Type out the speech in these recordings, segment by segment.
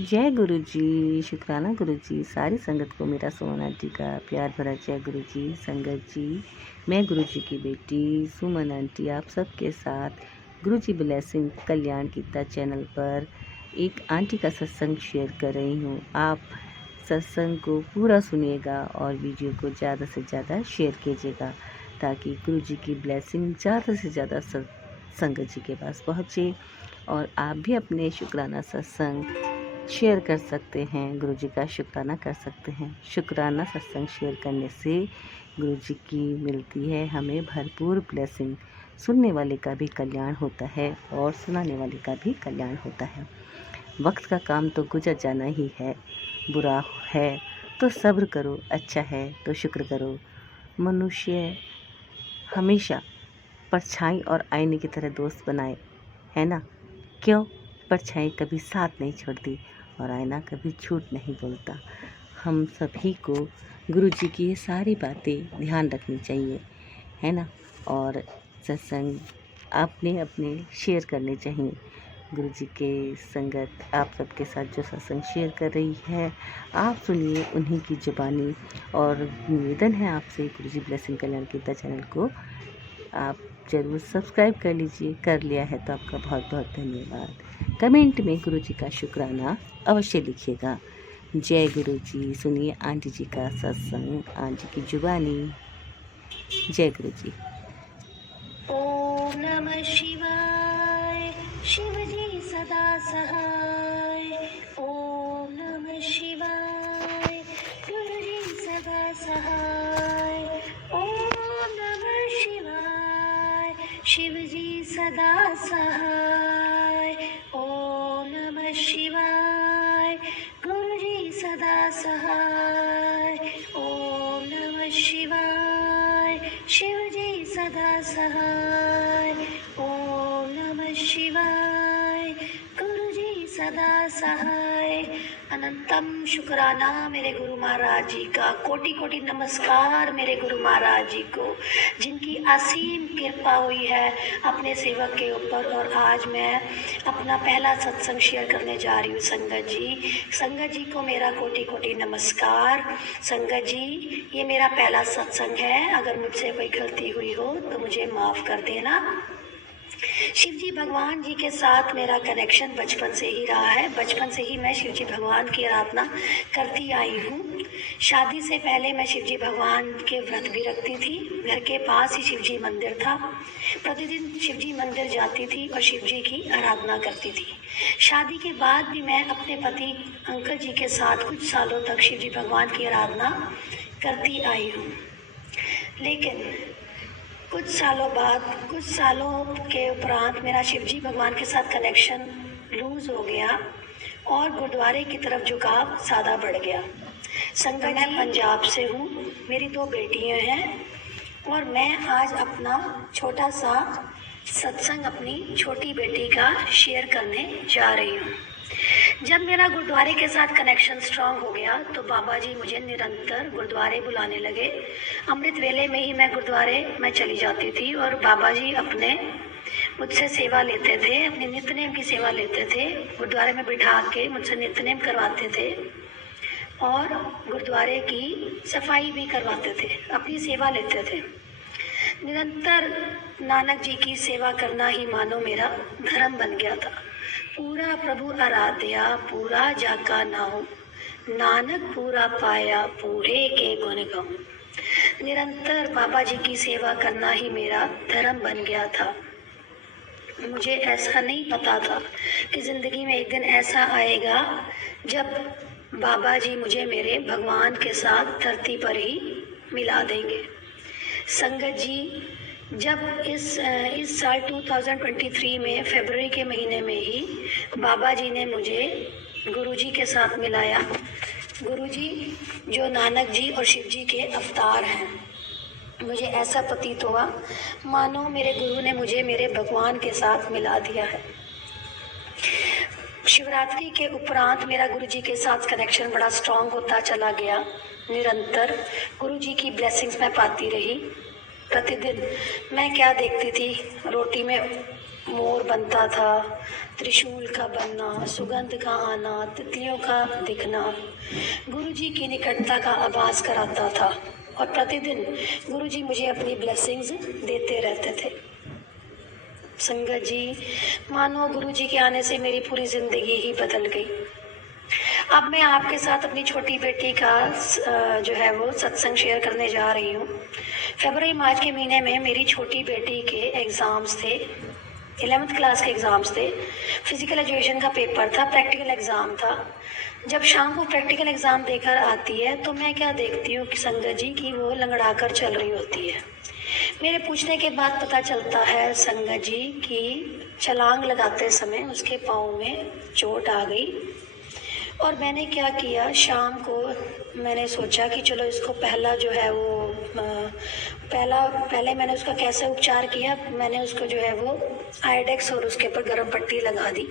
जय गुरु जी, शुक्राना गुरु जी। सारी संगत को मेरा सुमन आंटी का प्यार भरा जय गुरु जी। संगत जी, मैं गुरु जी की बेटी सुमन आंटी आप सबके साथ गुरु जी ब्लेसिंग कल्याण गीता चैनल पर एक आंटी का सत्संग शेयर कर रही हूँ। आप सत्संग को पूरा सुनिएगा और वीडियो को ज़्यादा से ज़्यादा शेयर कीजिएगा ताकि गुरु जी की ब्लेसिंग ज़्यादा से ज़्यादा संगत जी के पास पहुँचे और आप भी अपने शुक्राना सत्संग शेयर कर सकते हैं, गुरु जी का शुक्राना कर सकते हैं। शुक्राना सत्संग शेयर करने से गुरु जी की मिलती है हमें भरपूर ब्लेसिंग। सुनने वाले का भी कल्याण होता है और सुनाने वाले का भी कल्याण होता है। वक्त का काम तो गुजर जाना ही है, बुरा है तो सब्र करो, अच्छा है तो शुक्र करो। मनुष्य हमेशा परछाई और आईने की तरह दोस्त बनाए, है ना? क्यों? परछाई कभी साथ नहीं छोड़ती और आईना कभी झूठ नहीं बोलता। हम सभी को गुरु जी की ये सारी बातें ध्यान रखनी चाहिए, है ना? और सत्संग आपने अपने शेयर करने चाहिए। गुरु जी के संगत आप सबके साथ जो सत्संग शेयर कर रही है, आप सुनिए उन्हीं की जुबानी। और निवेदन है आपसे, गुरु जी ब्लेसिंग कल्याण गीता चैनल को आप ज़रूर सब्सक्राइब कर लीजिए। कर लिया है तो आपका बहुत बहुत धन्यवाद। कमेंट में गुरु जी का शुक्राना अवश्य लिखिएगा। जय गुरु जी। सुनिए आंटी जी का सत्संग, आंटी की जुबानी। जय गुरु जी। ओम नमः शिवाय, शिव जी सदा सहाय। ओम नमः शिवाय, गुरु जी सदा सहाय। ओम नमः शिवाय, शिव जी सदा सहाय। ओम नमः शिवाय, गुरु जी सदा सहाय। ओम नमः शिवाय, शिव जी सदा सहाय। ओम नमः शिवाय, गुरु जी सदा सहाय। अनंतम शुक्राना मेरे गुरु महाराज जी का, कोटि कोटि नमस्कार मेरे गुरु महाराज जी को, जिनकी असीम कृपा हुई है अपने सेवक के ऊपर। और आज मैं अपना पहला सत्संग शेयर करने जा रही हूँ। संगत जी को मेरा कोटि कोटि नमस्कार। संगत जी, ये मेरा पहला सत्संग है, अगर मुझसे कोई गलती हुई हो तो मुझे माफ़ कर देना। शिव जी भगवान जी के साथ मेरा कनेक्शन बचपन से ही रहा है। बचपन से ही मैं शिव जी भगवान की आराधना करती आई हूँ। शादी से पहले मैं शिव जी भगवान के व्रत भी रखती थी। घर के पास ही शिव जी मंदिर था। प्रतिदिन शिव जी मंदिर जाती थी और शिव जी की आराधना करती थी। शादी के बाद भी मैं अपने पति अंकल जी के साथ कुछ सालों तक शिव जी भगवान की आराधना करती आई हूँ। लेकिन कुछ सालों के उपरांत मेरा शिवजी भगवान के साथ कनेक्शन लूज हो गया और गुरुद्वारे की तरफ झुकाव ज़्यादा बढ़ गया। संगत, मैं पंजाब से हूँ, मेरी 2 बेटियाँ हैं और मैं आज अपना छोटा सा सत्संग अपनी छोटी बेटी का शेयर करने जा रही हूँ। जब मेरा गुरुद्वारे के साथ कनेक्शन स्ट्रांग हो गया तो बाबा जी मुझे निरंतर गुरुद्वारे बुलाने लगे। अमृत वेले में ही मैं गुरुद्वारे में चली जाती थी और बाबा जी अपने मुझसे सेवा लेते थे, अपने नित्यनेम की सेवा लेते थे। गुरुद्वारे में बिठा के मुझसे नित्यनेम करवाते थे और गुरुद्वारे की सफाई भी करवाते थे, अपनी सेवा लेते थे। निरंतर नानक जी की सेवा करना ही मानो मेरा धर्म बन गया था। पूरा प्रभु आराध्या, पूरा जाका नाम, नानक पूरा पाया, पूरे के गुण गाऊं। निरंतर बाबा जी की सेवा करना ही मेरा धर्म बन गया था। मुझे ऐसा नहीं पता था कि ज़िंदगी में एक दिन ऐसा आएगा जब बाबा जी मुझे मेरे भगवान के साथ धरती पर ही मिला देंगे। संगत जी, जब इस साल 2023 में फरवरी के महीने में ही बाबा जी ने मुझे गुरु जी के साथ मिलाया। गुरु जी जो नानक जी और शिव जी के अवतार हैं। मुझे ऐसा प्रतीत हुआ मानो मेरे गुरु ने मुझे मेरे भगवान के साथ मिला दिया है। शिवरात्रि के उपरांत मेरा गुरु जी के साथ कनेक्शन बड़ा स्ट्रांग होता चला गया। निरंतर गुरु जी की ब्लेसिंग्स मैं पाती रही। प्रतिदिन मैं क्या देखती थी, रोटी में मोर बनता था, त्रिशूल का बनना, सुगंध का आना, तितलियों का दिखना गुरुजी की निकटता का आभास कराता था। और प्रतिदिन गुरुजी मुझे अपनी ब्लेसिंग्स देते रहते थे। संगत जी, मानो गुरुजी के आने से मेरी पूरी जिंदगी ही बदल गई। अब मैं आपके साथ अपनी छोटी बेटी का जो है वो सत्संग शेयर करने जा रही हूँ। फरवरी मार्च के महीने में मेरी छोटी बेटी के एग्ज़ाम्स थे, 11th क्लास के एग्ज़ाम्स थे। फिज़िकल एजुकेशन का पेपर था, प्रैक्टिकल एग्ज़ाम था। जब शाम को प्रैक्टिकल एग्ज़ाम देकर आती है तो मैं क्या देखती हूँ कि संगत जी की वो लंगड़ा कर चल रही होती है। मेरे पूछने के बाद पता चलता है संगत जी की छलांग लगाते समय उसके पाँव में चोट आ गई। और मैंने क्या किया, शाम को मैंने सोचा कि चलो इसको पहला जो है वो पहले मैंने उसका कैसे उपचार किया, मैंने उसको जो है वो आयोडेक्स और उसके ऊपर गर्म पट्टी लगा दी।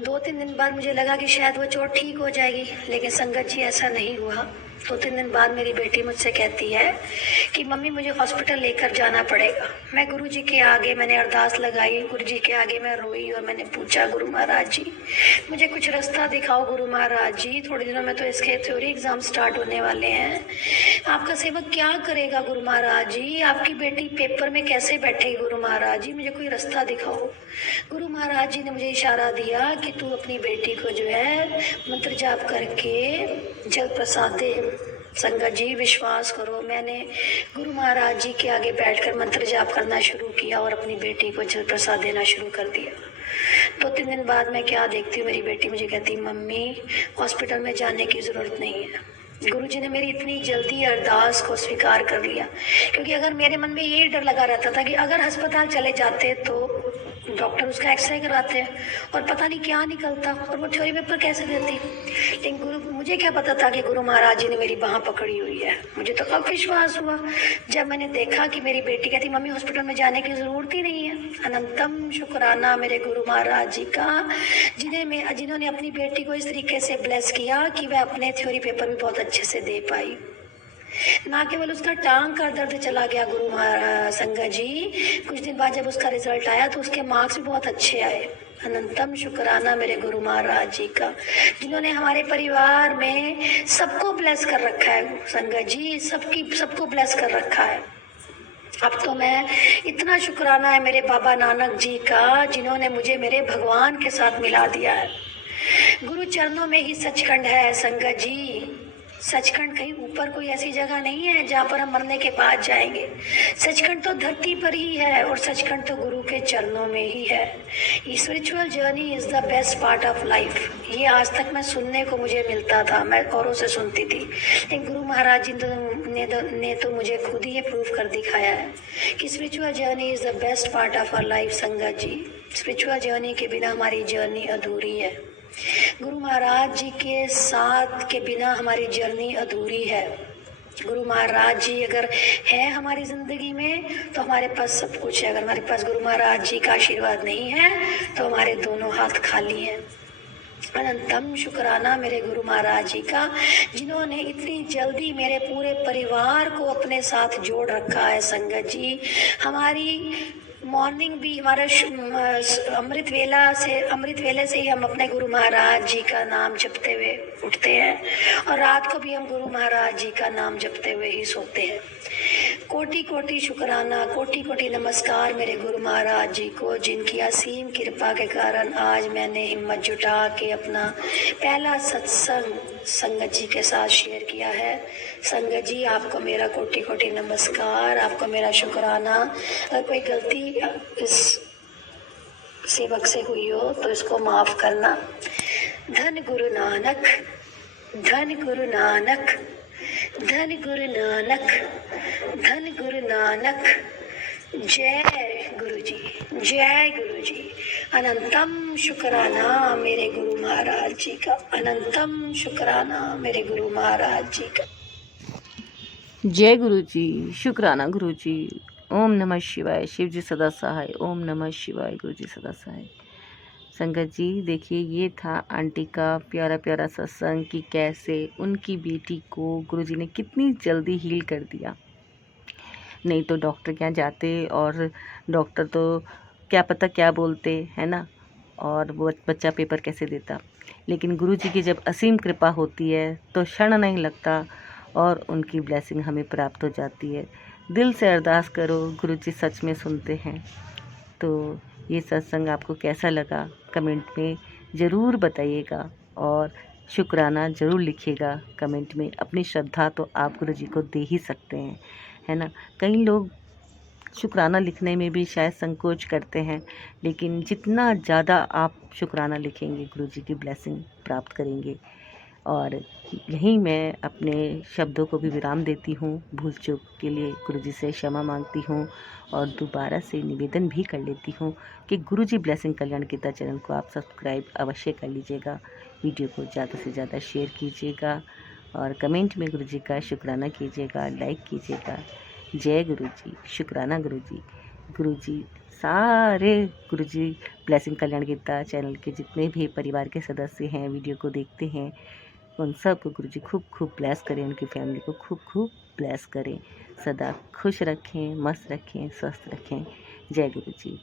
2-3 दिन बाद मुझे लगा कि शायद वो चोट ठीक हो जाएगी, लेकिन संगत जी ऐसा नहीं हुआ। 2-3 दिन बाद मेरी बेटी मुझसे कहती है कि मम्मी मुझे हॉस्पिटल लेकर जाना पड़ेगा। मैं गुरुजी के आगे मैंने अरदास लगाई, गुरुजी के आगे मैं रोई और मैंने पूछा, गुरु महाराज जी मुझे कुछ रास्ता दिखाओ। गुरु महाराज जी, थोड़े दिनों में तो इसके थ्योरी एग्जाम स्टार्ट होने वाले हैं, आपका सेवक क्या करेगा गुरु महाराज जी, आपकी बेटी पेपर में कैसे बैठेगी गुरु महाराज जी, मुझे कोई रास्ता दिखाओ। गुरु महाराज जी ने मुझे इशारा दिया कि तू अपनी बेटी को जो है मंत्र जाप करके जल प्रसाद दे। संगत जी विश्वास करो, मैंने गुरु महाराज जी के आगे बैठकर मंत्र जाप करना शुरू किया और अपनी बेटी को जल प्रसाद देना शुरू कर दिया। 2-3 दिन बाद मैं क्या देखती हूँ, मेरी बेटी मुझे कहती, मम्मी हॉस्पिटल में जाने की ज़रूरत नहीं है। गुरुजी ने मेरी इतनी जल्दी अरदास को स्वीकार कर लिया, क्योंकि अगर मेरे मन में ये डर लगा रहता था कि अगर अस्पताल चले जाते तो डॉक्टर उसका एक्सरे कराते हैं और पता नहीं क्या निकलता और वो थ्योरी पेपर कैसे देती। लेकिन मुझे क्या पता था कि गुरु महाराज जी ने मेरी बाँह पकड़ी हुई है। मुझे तो कब विश्वास हुआ जब मैंने देखा कि मेरी बेटी कहती, मम्मी हॉस्पिटल में जाने की ज़रूरत ही नहीं है। अनंतम शुक्राना मेरे गुरु महाराज जी का, जिन्होंने अपनी बेटी को इस तरीके से ब्लेस किया कि वह अपने थ्योरी पेपर भी बहुत अच्छे से दे पाई। ना केवल उसका टांग का दर्द चला गया गुरु महाराज संगत जी, कुछ दिन बाद जब उसका रिजल्ट आया तो उसके मार्क्स भी बहुत अच्छे आए। अनंतम शुक्राना मेरे गुरु महाराज जी का, जिन्होंने हमारे परिवार में सबको ब्लेस कर रखा है। संगत जी सबको ब्लेस कर रखा है। अब तो मैं इतना शुक्राना है मेरे बाबा नानक जी का, जिन्होंने मुझे मेरे भगवान के साथ मिला दिया है। गुरु चरणों में ही सचखंड है संगत जी। सचखंड कहीं ऊपर कोई ऐसी जगह नहीं है जहाँ पर हम मरने के बाद जाएंगे। सचखंड तो धरती पर ही है और सचखंड तो गुरु के चरणों में ही है। ये spiritual journey is the best part of life. ये आज तक मैं सुनने को मुझे मिलता था, मैं औरों से सुनती थी, लेकिन गुरु महाराज जी ने तो मुझे खुद ही ये प्रूव कर दिखाया है कि spiritual journey is the best part of our life. Sangat ji, spiritual journey के बिना हमारी जर्नी अधूरी है। गुरु महाराज जी के साथ के बिना हमारी जर्नी अधूरी है। गुरु महाराज जी अगर है हमारी ज़िंदगी में तो हमारे पास सब कुछ है। अगर हमारे पास गुरु महाराज जी का आशीर्वाद नहीं है तो हमारे दोनों हाथ खाली हैं। अनंतम शुक्राना मेरे गुरु महाराज जी का, जिन्होंने इतनी जल्दी मेरे पूरे परिवार को अपने साथ जोड़ रखा है। संगत जी, हमारी मॉर्निंग भी हमारा अमृत वेले से ही हम अपने गुरु महाराज जी का नाम जपते हुए उठते हैं और रात को भी हम गुरु महाराज जी का नाम जपते हुए ही सोते हैं। कोटि कोटि शुक्राना, कोटि कोटि नमस्कार मेरे गुरु महाराज जी को, जिनकी असीम कृपा के कारण आज मैंने हिम्मत जुटा के अपना पहला सत्संग संगत जी के साथ शेयर किया है। संगत जी, आपको मेरा कोटि कोटि नमस्कार, आपको मेरा शुक्राना। अगर कोई गलती इस सेवक से हुई हो तो इसको माफ़ करना। धन गुरु नानक, धन गुरु नानक, धन गुरु नानक, धन गुरु नानक। जय गुरु जी, जय गुरु जी। अनंतम शुक्राना मेरे गुरु महाराज जी का, अनंतम शुक्राना मेरे गुरु महाराज जी का। जय गुरु जी, शुक्राना गुरु जी। ओम नमः शिवाय, शिव जी सदा सहाय। ओम नमः शिवाय, गुरु जी सदा सहाय। संगत जी, देखिए ये था आंटी का प्यारा प्यारा सत्संग कि कैसे उनकी बेटी को गुरुजी ने कितनी जल्दी हील कर दिया। नहीं तो डॉक्टर के यहाँ जाते और डॉक्टर तो क्या पता क्या बोलते, है ना, और वो बच्चा पेपर कैसे देता। लेकिन गुरुजी की जब असीम कृपा होती है तो क्षण नहीं लगता और उनकी ब्लेसिंग हमें प्राप्त हो जाती है। दिल से अरदास करो, गुरुजी सच में सुनते हैं। तो ये सत्संग आपको कैसा लगा कमेंट में ज़रूर बताइएगा और शुक्राना ज़रूर लिखिएगा कमेंट में। अपनी श्रद्धा तो आप गुरुजी को दे ही सकते हैं, है ना। कई लोग शुक्राना लिखने में भी शायद संकोच करते हैं, लेकिन जितना ज़्यादा आप शुक्राना लिखेंगे गुरुजी की ब्लेसिंग प्राप्त करेंगे। और यहीं मैं अपने शब्दों को भी विराम देती हूँ। भूल चूक के लिए गुरुजी से क्षमा मांगती हूँ और दोबारा से निवेदन भी कर लेती हूँ कि गुरुजी ब्लेसिंग कल्याण गीता चैनल को आप सब्सक्राइब अवश्य कर लीजिएगा। वीडियो को ज़्यादा से ज़्यादा शेयर कीजिएगा और कमेंट में गुरुजी का शुक्राना कीजिएगा, लाइक कीजिएगा। जय गुरुजी, शुक्राना गुरुजी। गुरुजी सारे गुरुजी ब्लेसिंग कल्याण गीता चैनल के जितने भी परिवार के सदस्य हैं, वीडियो को देखते हैं, उन सबको गुरुजी खूब खूब ब्लेस करें, उनकी फैमिली को खूब खूब ब्लेस करें, सदा खुश रखें, मस्त रखें, स्वस्थ रखें। जय गुरुजी।